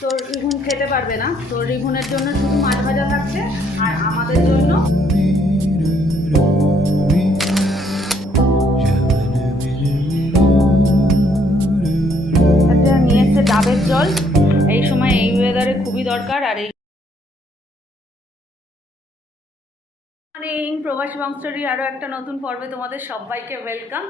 তো রিগুন খেতে পারবে না। তো রিগুনের জন্য শুধু মাছ ভাজা থাকছে, আর আমাদের জন্য আচ্ছা ডাবের জল। এই সময় এই ওয়েদারে খুবই দরকার, আর এই মর্নিং প্রবাসী বংশরী আরও একটা নতুন পর্বে তোমাদের সবাইকে ওয়েলকাম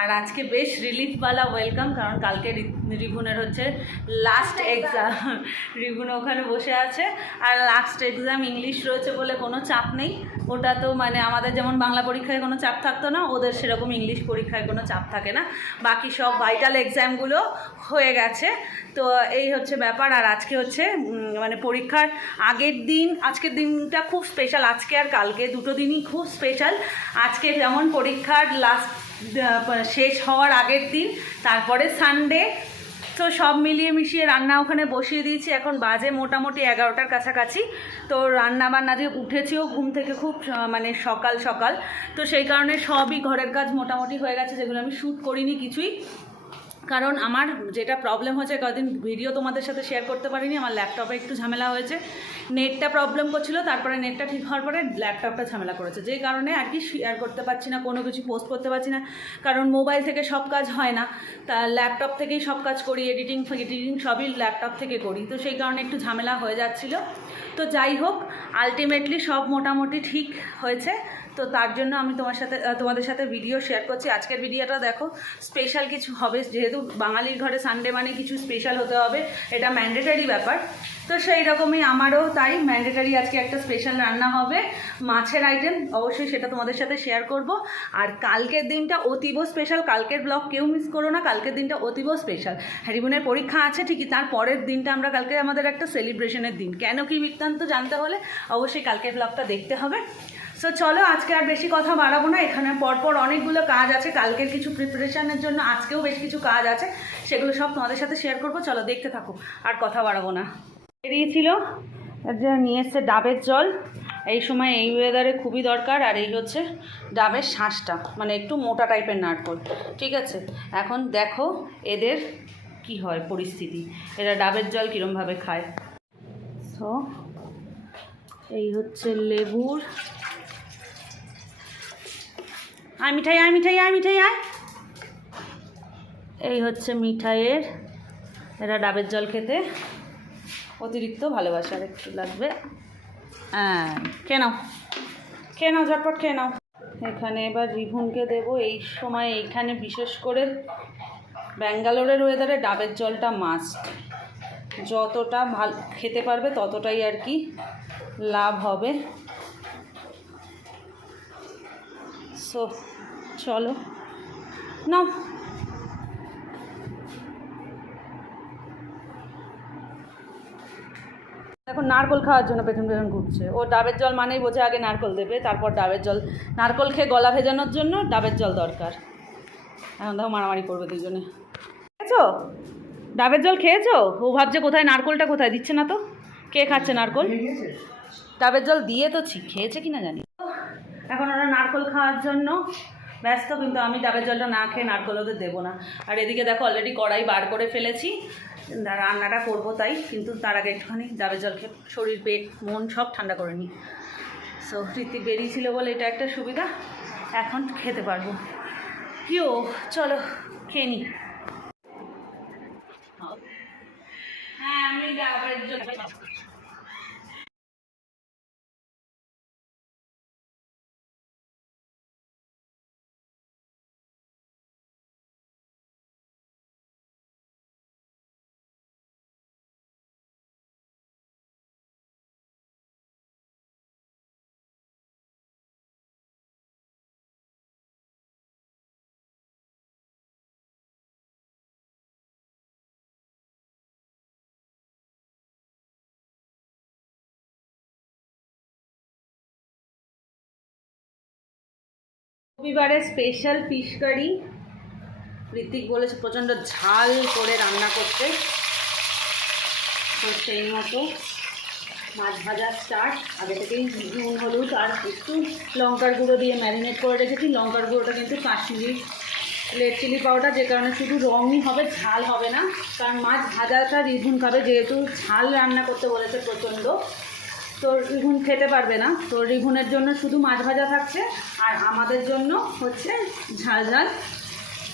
আর আজকে বেশ রিলিফওয়ালা ওয়েলকাম কারণ কালকে রি- রিগুনের হচ্ছে লাস্ট এক্সাম রিগুন ওখানে বসে আছে। আর লাস্ট এক্সাম ইংলিশ রয়েছে বলে কোনো চাপ নেই। ওটা তো মানে আমাদের যেমন বাংলা পরীক্ষায় কোনো চাপ থাকতো না, ওদের সেরকম ইংলিশ পরীক্ষায় কোনো চাপ থাকে না। বাকি সব ভাইটাল এক্সামগুলো হয়ে গেছে। তো এই হচ্ছে ব্যাপার। আর আজকে হচ্ছে মানে পরীক্ষার আগের দিন, আজকের দিনটা খুব স্পেশাল আজকে আর কালকে দুটো দিনই খুব স্পেশাল আজকে যেমন পরীক্ষার লাস্ট শেষ হওয়ার আগের দিন, তারপরে সানডে তো সব মিলিয়ে মিশিয়ে রান্না ওখানে বসিয়ে দিয়েছি। এখন বাজে মোটামুটি এগারোটার কাছাকাছি। তো রান্না বান্না দিয়ে উঠেছিও ঘুম থেকে খুব মানে সকাল সকাল। তো সেই কারণে সবই ঘরের কাজ মোটামুটি হয়ে গেছে, যেগুলো আমি শ্যুট করিনি কিছুই। কারণ আমার যেটা প্রবলেম হয়েছে, কদিন ভিডিও তোমাদের সাথে শেয়ার করতে পারিনি, আমার ল্যাপটপে একটু ঝামেলা হয়েছে। নেটটা প্রবলেম করছিল, তারপরে নেটটা ঠিক হওয়ার পরে ল্যাপটপটা ঝামেলা করেছে। যেই কারণে আর কি শেয়ার করতে পারছি না, কোনো কিছু পোস্ট করতে পারছি না, কারণ মোবাইল থেকে সব কাজ হয় না। তা ল্যাপটপ থেকেই সব কাজ করি এডিটিং এডিটিং সবই ল্যাপটপ থেকে করি। তো সেই কারণে একটু ঝামেলা হয়ে যাচ্ছিল। তো যাই হোক আলটিমেটলি সব মোটামুটি ঠিক হয়েছে। তো তার জন্য আমি তোমার সাথে তোমাদের সাথে ভিডিও শেয়ার করছি। আজকের ভিডিওটা দেখো স্পেশাল কিছু হবে। যেহেতু বাঙালির ঘরে সানডে মানে কিছু স্পেশাল হতে হবে, এটা ম্যান্ডেটারি ব্যাপার। তো সেই রকমই আমারও তাই ম্যান্ডেটারি আজকে একটা স্পেশাল রান্না হবে। মাছের আইটেম অবশ্যই সেটা তোমাদের সাথে শেয়ার করব। আর কালকের দিনটা অতীব স্পেশাল কালকের ব্লগ কেউ মিস করো না, কালকের দিনটা অতীব স্পেশাল হ্যারিবুনের পরীক্ষা আছে, ঠিকই তার পরের দিনটা আমরা কালকে আমাদের একটা সেলিব্রেশনের দিন। কেন কি বৃত্তান্ত জানতে হলে অবশ্যই কালকের ব্লগটা দেখতে হবে। সো চলো, আজকে আর বেশি কথা বাড়াবো না। এখানে পরপর অনেকগুলো কাজ আছে। কালকের কিছু প্রিপারেশনের জন্য আজকেও বেশ কিছু কাজ আছে। সেগুলো সব তোমাদের সাথে শেয়ার করব। চলো, দেখতে থাকো। আর কথা বাড়াবো না। বেরিয়েছিল যে নিয়ে এসছে ডাবের জল। এই সময় এই ওয়েদারে খুবই দরকার। আর এই হচ্ছে ডাবের শ্বাসটা মানে একটু মোটা টাইপের নারকোল। ঠিক আছে? এখন দেখো এদের কি হয় পরিস্থিতি। এরা ডাবের জল কীরমভাবে খায়। সো এই হচ্ছে লেবুর আয় মিঠাই আয় মিঠাই আয় মিঠাই, আয়। এই হচ্ছে মিঠাইয়ের, এরা ডাবের জল খেতে। অতিরিক্ত ভালোবাসার একটু লাগবে। হ্যাঁ খেয়ে নাও। খেয়ে নাও, ঝটপট খেয়ে নাও। এখানে এবার রিভুনকে দেবো। এই সময় এইখানে বিশেষ করে ব্যাঙ্গালোরের ওয়েদারে ডাবের জলটা মাস্ট যতটা ভালো, খেতে পারবে ততটাই আর কি লাভ হবে। সো চলো। নাও। এখন নারকল খাওয়ার জন্য পেছন পেছন ঘুরছে। ও ডাবের জল মানেই বোঝে আগে নারকল দেবে তারপর ডাবের জল। নারকল খেয়ে গলা ভেজানোর জন্য ডাবের জল দরকার। এখন দেখো মারামারি করবে দুজনে। খেয়েছো? ডাবের জল খেয়েছো? ও ভাবছে কোথায় নারকলটা কোথায়? দিচ্ছে না তো? কে খাচ্ছে নারকল? ডাবের জল দিয়ে তো খেয়েছে কি না জানি। এখন ওরা নারকল খাওয়ার জন্য ব্যস্ত, কিন্তু আমি ডাবের জলটা না খেয়ে নারকল দেবো না। আর এদিকে দেখো অলরেডি কড়াই বার করে ফেলেছি। রান্নাটা করব তাই, কিন্তু তার আগে একটুখানি ডাবের জল খেয়ে শরীর, পেট, মন সব ঠান্ডা করে নিই। সো ঋতিক বেরিয়েছিল বলে এটা একটা সুবিধা, এখন খেতে পারব। কিও চলো, খেয়ে নিই। হ্যাঁ আমি ডাবের জল রবিবারে স্পেশাল ফিশ কারি ঋতিক বলেছে প্রচণ্ড ঝাল করে রান্না করতে। তো সেই মতো মাছ ভাজা স্টার্ট আগে থেকেই নুন, হলুদ আর একটু লঙ্কার গুঁড়ো দিয়ে ম্যারিনেট করে রেখেছি। লঙ্কার গুঁড়োটা কিন্তু কাশ্মীরি রেড চিলি পাউডার যে কারণে শুধু রঙই হবে, ঝাল হবে না। কারণ মাছ ভাজাটা রিভুন খাবে, যেহেতু ঝাল রান্না করতে বলেছে প্রচণ্ড। তো রিভুন খেতে পারবে না। তো রিভুনের জন্য শুধু মাছ ভাজা থাকছে, আর আমাদের জন্য হচ্ছে ঝাল ঝাল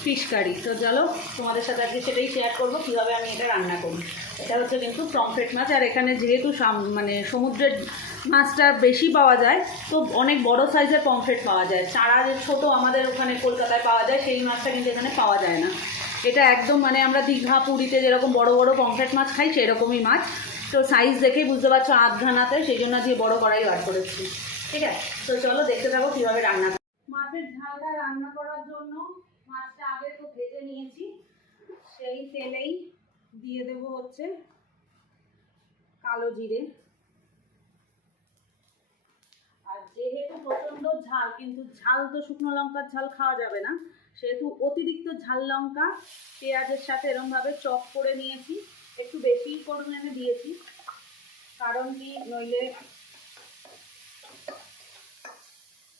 ফিশ কারি। তো চলো, তোমাদের সাথে আজকে সেটাই শেয়ার করব, কীভাবে আমি এটা রান্না করি এটা হচ্ছে কিন্তু পমফ্রেট মাছ, আর এখানে যেহেতু মানে সমুদ্রের মাছটা বেশি পাওয়া যায়, তো অনেক বড় সাইজের পমফ্রেট পাওয়া যায়। চারা যে ছোটো আমাদের ওখানে কলকাতায় পাওয়া যায়, সেই মাছটা কিন্তু এখানে পাওয়া যায় না। এটা একদম মানে আমরা দীঘা, পুরীতে যেরকম বড় বড় পমফ্রেট মাছ খাই, সেরকমই মাছ। তো সাইজ দেখেই বুঝতে পারছ আধঘানাতে সেই জন্য দিয়ে বড় কড়াই বার করেছি। ঠিক আছে? তো চলো দেখতে থাকো কীভাবে রান্না। মাছের ঝালটা রান্না করার জন্য মাছটা আগে তো ভেজে নিয়েছি। সেই তেলেই দিয়ে দেবো হচ্ছে কালো জিরে। আর যেহেতু প্রচণ্ড ঝাল, কিন্তু ঝাল তো শুকনো লঙ্কার ঝাল খাওয়া যাবে না। সেহেতু অতিরিক্ত ঝাল লঙ্কা, পেঁয়াজের সাথে এরমভাবে চপ করে নিয়েছি। একটু বেশি পরিমাণে দিয়েছি, কারণ কি নইলে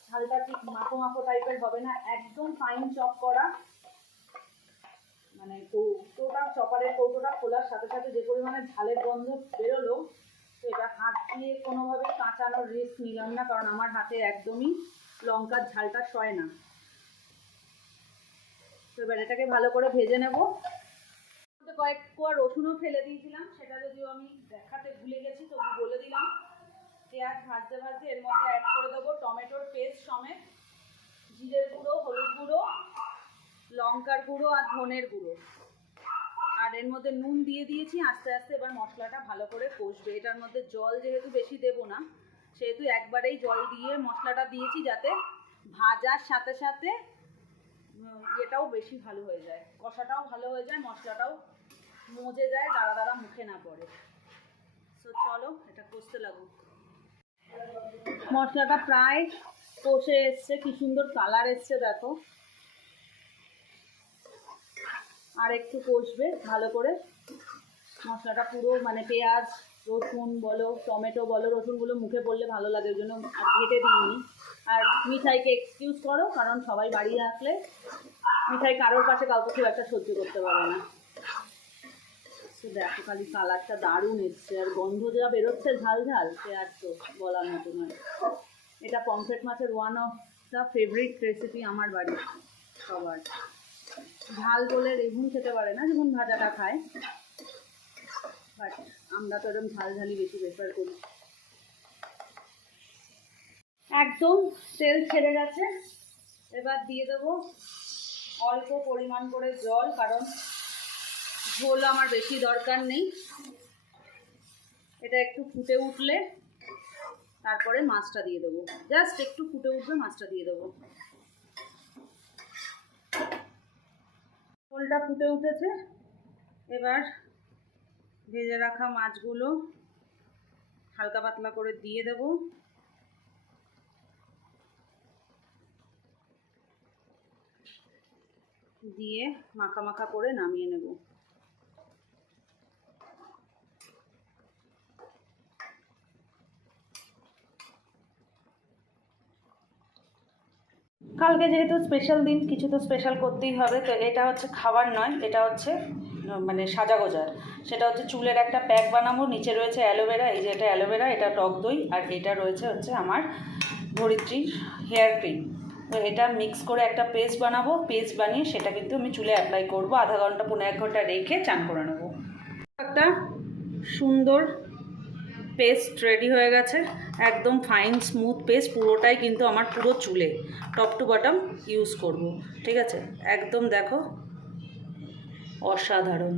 ঝালটা ঠিক মাখো মাখো টাইপের হবে না, একদম ফাইন চপ করা। মানে কৌটোটা, চপারের কৌটোটা খোলার সাথে সাথে যে পরিমাণে ঝালের গন্ধ বেরোলো, তো এটা হাত দিয়ে কোনোভাবে কাঁচানোর রিস্ক নিলাম না, কারণ আমার হাতে একদমই লঙ্কার ঝালটা সয় না। তো এবার এটাকে ভালো করে ভেজে নেব। মধ্যে কয়েক কোয়া রসুনও ফেলে দিয়েছিলাম, সেটা যদিও আমি দেখাতে ভুলে গেছি তো বলে দিলাম পেঁয়াজ ভাজতে ভাজতে এর মধ্যে অ্যাড করে দেবো টমেটোর পেস্ট সমেত, জিরের গুঁড়ো, হলুদ গুঁড়ো, লঙ্কার গুঁড়ো আর ধনের গুঁড়ো। আর এর মধ্যে নুন দিয়ে দিয়েছি, আস্তে আস্তে এবার মশলাটা ভালো করে কষবে। এটার মধ্যে জল যেহেতু বেশি দেবো না, সেহেতু একবারেই জল দিয়ে মশলাটা দিয়েছি যাতে ভাজার সাথে সাথে এটাও বেশি ভালো হয়ে যায়, কষাটাও ভালো হয়ে যায়, মশলাটাও মজে যায়, দাঁড়া দাঁড়া মুখে না পড়ে। তো চলো, এটা কষতে লাগুক মশলাটা প্রায় কষে এসছে, কি সুন্দর কালার এসছে, দেখো। আর একটু কষবে, ভালো করে। মশলাটা পুরো মানে পেঁয়াজ, রসুন বলো, টমেটো বলো, রসুনগুলো মুখে পড়লে ভালো লাগে, ওই জন্য আর ঘেটে দিইনি। আর মিঠাইকে এক্সকিউজ করো, কারণ সবাই বাড়ি আসলে মিঠাই কারোর পাশে কাউকে খুব একটা সহ্য করতে পারে না। তো দেখো খালি কালারটা দারুণ এসছে। আর গন্ধ যা বেরোচ্ছে ঝাল ঝাল, সে আর তো বলার মতো নয়। এটা পমফ্রেট মাছের one of the favourite recipe আমার বাড়ির সবার। ঝাল বলে রেগুন খেতে পারে না যেমন ভাজাটা খায়। বাট আমরা তো এরকম ঝাল ঝালই বেশি প্রেফার করি। একদম তেল ছেড়ে গেছে। এবার দিয়ে দেবো অল্প পরিমাণ করে জল, কারণ ঝোল আমার বেশি দরকার নেই। এটা একটু ফুটে উঠলে তারপরে মাছটা দিয়ে দেবো। জাস্ট একটু ফুটে উঠবে, মাছটা দিয়ে দেবো। ঝোলটা ফুটে উঠেছে। এবার ভেজে রাখা মাছগুলো হালকা পাতলা করে দিয়ে দেবো। দিয়ে মাখা মাখা করে নামিয়ে নেব। কালকে যেহেতু স্পেশাল দিন, কিছু তো স্পেশাল করতেই হবে, তো এটা হচ্ছে খাবার নয়, এটা হচ্ছে মানে সাজাগোজার সেটা হচ্ছে চুলের একটা প্যাক বানাবো, নিচে রয়েছে অ্যালোভেরা, এই যে এটা অ্যালোভেরা, এটা টক দই, আর এটা রয়েছে হচ্ছে আমার ধরিত্রীর হেয়ার ক্রিম। তো এটা মিক্স করে একটা পেস্ট বানাবো পেস্ট বানিয়ে সেটা কিন্তু আমি চুলে অ্যাপ্লাই করব, আধা ঘণ্টা, পনেরো এক ঘণ্টা রেখে চান করে নেব। একটা সুন্দর পেস্ট রেডি হয়ে গেছে, একদম ফাইন স্মুথ পেস্ট পুরোটাই কিন্তু আমার পুরো চুলে টপ টু বটম ইউজ করব, ঠিক আছে? একদম দেখো, অসাধারণ।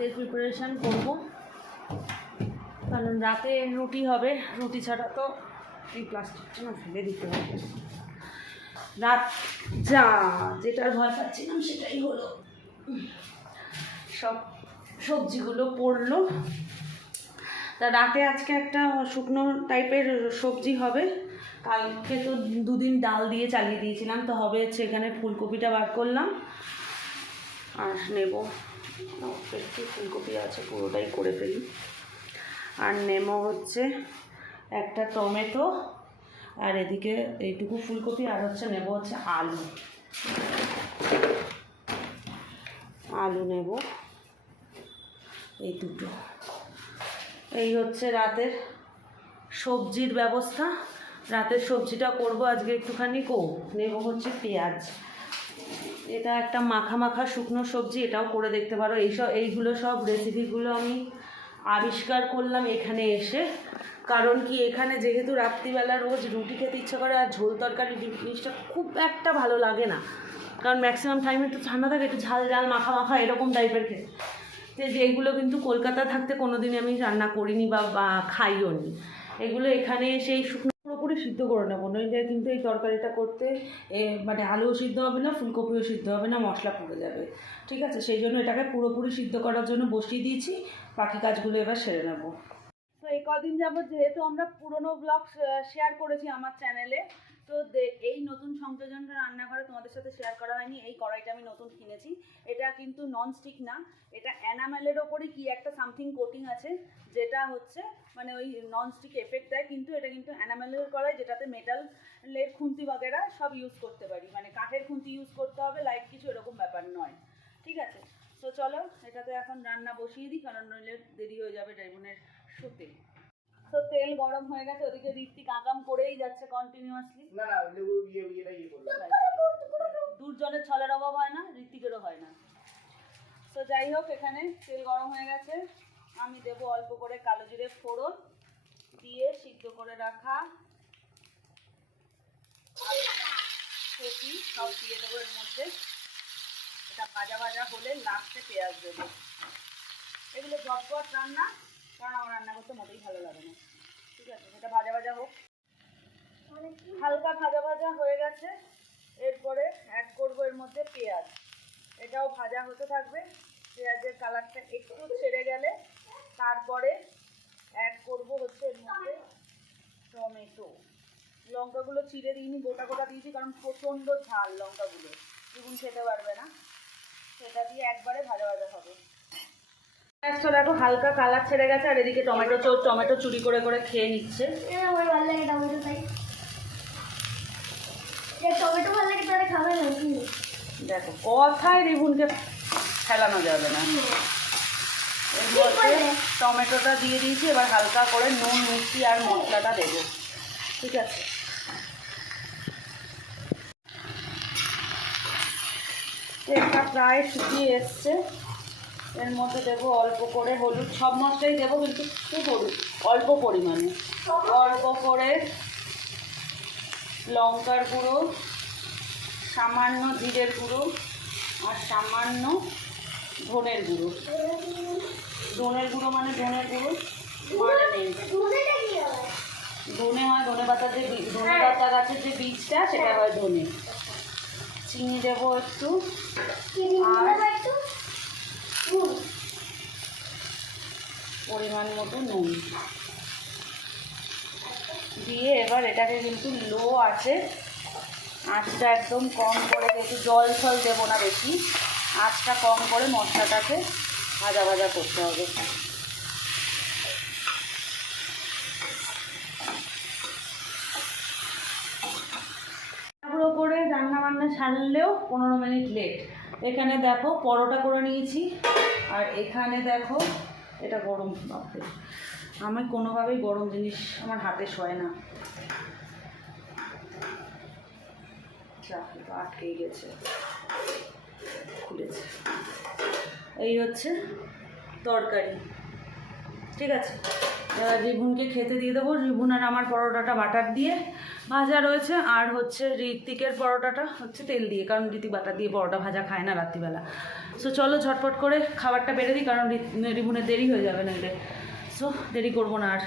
রাতের প্রিপারেশান করব। কারণ রাতে রুটি হবে, রুটি ছাড়া তো এই প্লাস্টিকটা না ফেলে দিতে হবে। রাত যা যেটার ভয় পাচ্ছিলাম সেটাই হলো। সব সবজিগুলো পড়ল। তা রাতে আজকে একটা শুকনো টাইপের সবজি হবে। কালকে তো দুদিন ডাল দিয়ে চালিয়ে দিয়েছিলাম, তো হবে হচ্ছে এখানে ফুলকপিটা বার করলাম। আর নেব। একটু ফুলকপি আছে পুরোটাই করে ফেলি। আর নেমো হচ্ছে একটা টমেটো, আর এদিকে এইটুকু ফুলকপি, আর হচ্ছে নেব হচ্ছে আলু। আলু নেব, এই দুটো। এই হচ্ছে রাতের সবজির ব্যবস্থা। রাতের সবজিটা করব আজকে একটুখানি কো, নেব হচ্ছে পেঁয়াজ। এটা একটা মাখা মাখা শুকনো সবজি, এটাও করে দেখতে পারো। এইসব এইগুলো সব রেসিপিগুলো আমি আবিষ্কার করলাম এখানে এসে। কারণ কি, এখানে যেহেতু রাত্রিবেলা রোজ রুটি খেতে ইচ্ছা করে আর ঝোল তরকারি জিনিসটা খুব একটা ভালো লাগে না। কারণ ম্যাক্সিমাম টাইমে একটু ঠান্ডা থাকে, একটু ঝাল ঝাল, মাখা মাখা, এরকম টাইপের খেতে। তো যেগুলো কিন্তু কলকাতা থাকতে কোনোদিন আমি রান্না করিনি বা বা খাইও নি এগুলো এখানে সেই শুকনো পুরোপুরি সিদ্ধ করে নেব, নইলে কিন্তু এই তরকারিটা করতে মানে আলুও সিদ্ধ হবে না, ফুলকপিও সিদ্ধ হবে না, মশলা পুড়ে যাবে। ঠিক আছে, সেই জন্য এটাকে পুরোপুরি সিদ্ধ করার জন্য বসিয়ে দিয়েছি, বাকি কাজগুলো এবার সেরে নেব। তো এই কদিন যাব যেহেতু আমরা পুরোনো ব্লগ শেয়ার করেছি আমার চ্যানেলে তো এই নতুন সংযোজনটা রান্নাঘরে তোমাদের সাথে শেয়ার করা হয়নি, এই কড়াইটা আমি নতুন কিনেছি। এটা কিন্তু নন স্টিক না, এটা অ্যানামেলের ওপরই কি একটা সামথিং কোটিং আছে, যেটা হচ্ছে মানে ওই নন স্টিক এফেক্ট দেয়, কিন্তু এটা কিন্তু অ্যানামেলের কড়াই, যেটাতে মেটালের খুন্তি বাগেরা সব ইউজ করতে পারি। মানে কাঠের খুন্তি ইউজ করতে হবে লাইট কিছু এরকম ব্যাপার নয়। ঠিক আছে? তো চলো, এটাতে এখন রান্না বসিয়ে দিই, কারণ নইলে দেরি হয়ে যাবে ড্রাইভনের শুতে। তো তেল গরম হয়ে গেছে ওদিকে ঋত্বিক আকাম করেই যাচ্ছে কন্টিনিউয়াসলি না না লেবু ইয়ে ইয়েটা ইয়ে করলাম দুর্জনের ছলের অভাব হয় না ঋত্বিকেরও হয় না। তো যাই হোক এখানে তেল গরম হয়ে গেছে। আমি দেবো অল্প করে কালো জিরে ফোড়ন দিয়ে সিদ্ধ করে রাখা কপি সব দিয়ে দেবো এর মধ্যে। এটা ভাজা ভাজা হলে লাস্টে পেঁয়াজ দেবো। এগুলো ঝটপট রান্না। কারণ আমার রান্না করতে মোটেই ভালো লাগে না। ঠিক আছে এটা ভাজা ভাজা হোক। হালকা ভাজা ভাজা হয়ে গেছে। এরপরে অ্যাড করব এর মধ্যে পেঁয়াজ। এটাও ভাজা হতে থাকবে। পেঁয়াজের কালারটা একটু ছেড়ে গেলে তারপরে অ্যাড করব হচ্ছে এর মধ্যে টমেটো। লঙ্কাগুলো চিড়ে দিইনি, গোটা গোটা দিয়েছি, কারণ প্রচণ্ড ঝাল লঙ্কাগুলো। দ্বিগুণ খেতে পারবে না। সেটা দিয়ে একবারে ভাজা ভাজা হবে। পেঁয়াজটা দেখো হালকা কালার ছেড়ে গেছে আর এদিকে টমেটো চোর টমেটো চুরি করে করে খেয়ে নিচ্ছে। দেখো কথায় রিবুনকে ফেলানো যাবে না। টমেটোটা দিয়ে দিয়েছি এবার হালকা করে নুন মিষ্টি আর মশলাটা দেবো। ঠিক আছে? প্রায় শুকিয়ে এসছে। এর মধ্যে দেবো অল্প করে হলুদ সব মশলাই দেবো কিন্তু একটু হলুদ অল্প পরিমাণে। অল্প করে লঙ্কার গুঁড়ো সামান্য জিরের গুঁড়ো আর সামান্য ধনের গুঁড়ো। ধনের গুঁড়ো মানে ধনের গুঁড়ো? মানে নেই। ধনে হয় ধনে পাতার যে ধনে পাতা গাছের যে বীজটা সেটা হয় ধনে। চিনি দেবো একটু। আর- পরিমাণ মতো নুন। দিয়ে এবার এটাকে কিন্তু লো আছে। আঁচটা একদম কম করে একটু জল ফল দেবো না বেশি, আঁচটা কম করে মশলাটাকে ভাজা ভাজা করতে হবে। করে রান্না বান্না সারলেও পনেরো মিনিট লেট এখানে দেখো পরোটা করে নিয়েছি। আর এখানে দেখো, এটা গরম, বাপরে। আমি কোনোভাবেই গরম জিনিস আমার হাতে শোয় না। আটকেই গেছে। খুলেছে। এই হচ্ছে তরকারি। ঠিক আছে? রিভুনকে খেতে দিয়ে দেবো। রিভুন আর আমার পরোটাটা বাটার দিয়ে ভাজা রয়েছে, আর হচ্ছে ঋত্বিকের পরোটাটা হচ্ছে তেল দিয়ে, কারণ ঋতিক বাটা দিয়ে পরোটা ভাজা খায় না রাত্রিবেলা। সো চলো ঝটপট করে খাবারটা বেড়ে দিই, কারণ ঋত- রিভুনের দেরি হয়ে যাবে নইলে। সো দেরি করব না আর।